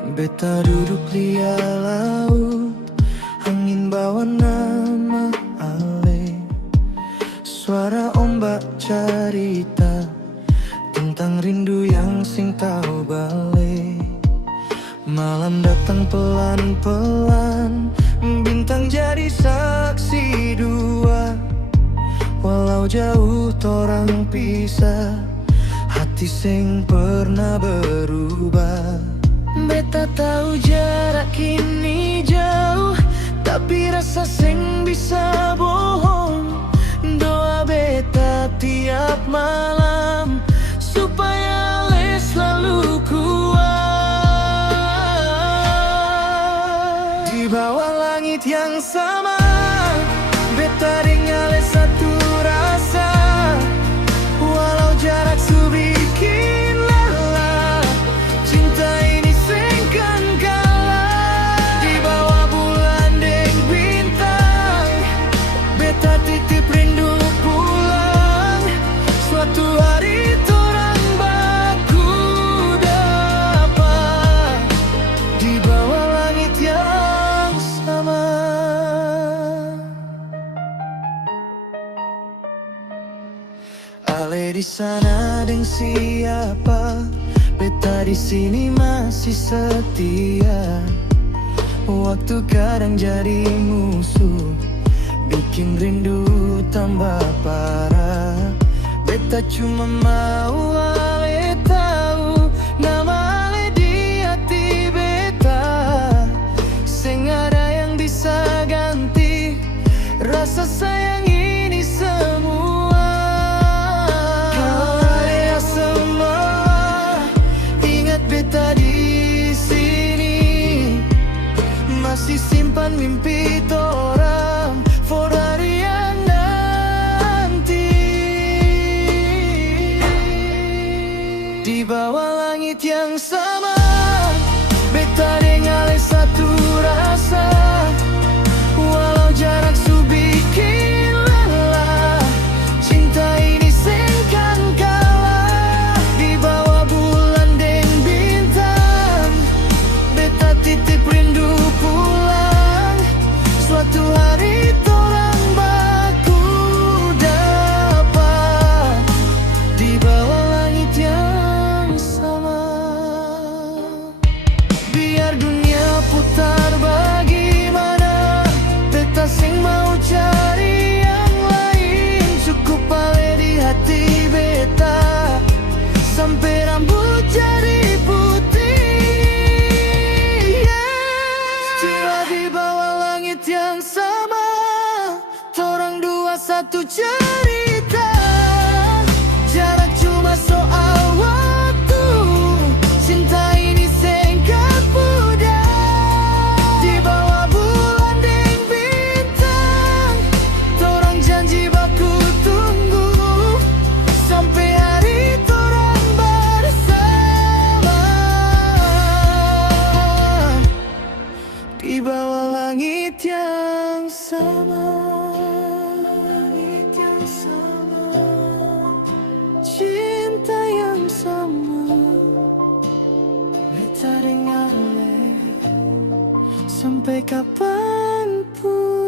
Beta duduk liat laut, angin bawa nama ale. Suara ombak cerita tentang rindu yang sing tahu balik. Malam datang pelan-pelan, bintang jadi saksi dua. Walau jauh torang pisah, hati sing pernah berubah. Beta tahu jarak kini jauh, tapi rasa sing bisa bohong. Doa beta tiap malam supaya ale selalu kuat. Di bawah langit yang sama, beta dengan ale satu rasa. Walau jarak sebikin lelah, cinta ini singkan kalah. Di bawah bulan deng bintang, beta titip rindu pulang. Suatu hari torang baku dapat di bawah langit yang sama. Ale di sana deng siapa, beta di sini masih setia. Waktu kadang jadi musuh, bikin rindu tambah parah. Beta cuma mau ale tahu nama ale di hati beta. Sing ada yang bisa ganti rasa sayang ini semua. Kaya semua ingat beta di sini, masih simpan mimpi torang for hari yang nanti. Di bawah langit yang sama, beta dengan ale satu rasa. Walau jarak sebikin lelah, cinta ini singkan kalah. Di bawah bulan deng bintang, beta titip rindu pulang. Suatu hari torang baku dapat di bawah langit yang sama. Biar dunia putar bagaimana, beta sing mau cari yang lain. Cukup ale di hati beta sampai rambut jadi putih. Tiba di bawah langit yang sama, torang dua satu cerita. Jarak cuma soal waktu, cinta ini singkat mudah. Di bawah bulan deng bintang, torang janji baku tunggu sampai hari torang bersama. Di bawah langit yang sama, langit yang sama, cinta yang sama. Beta dengan ale sampai kapanpun.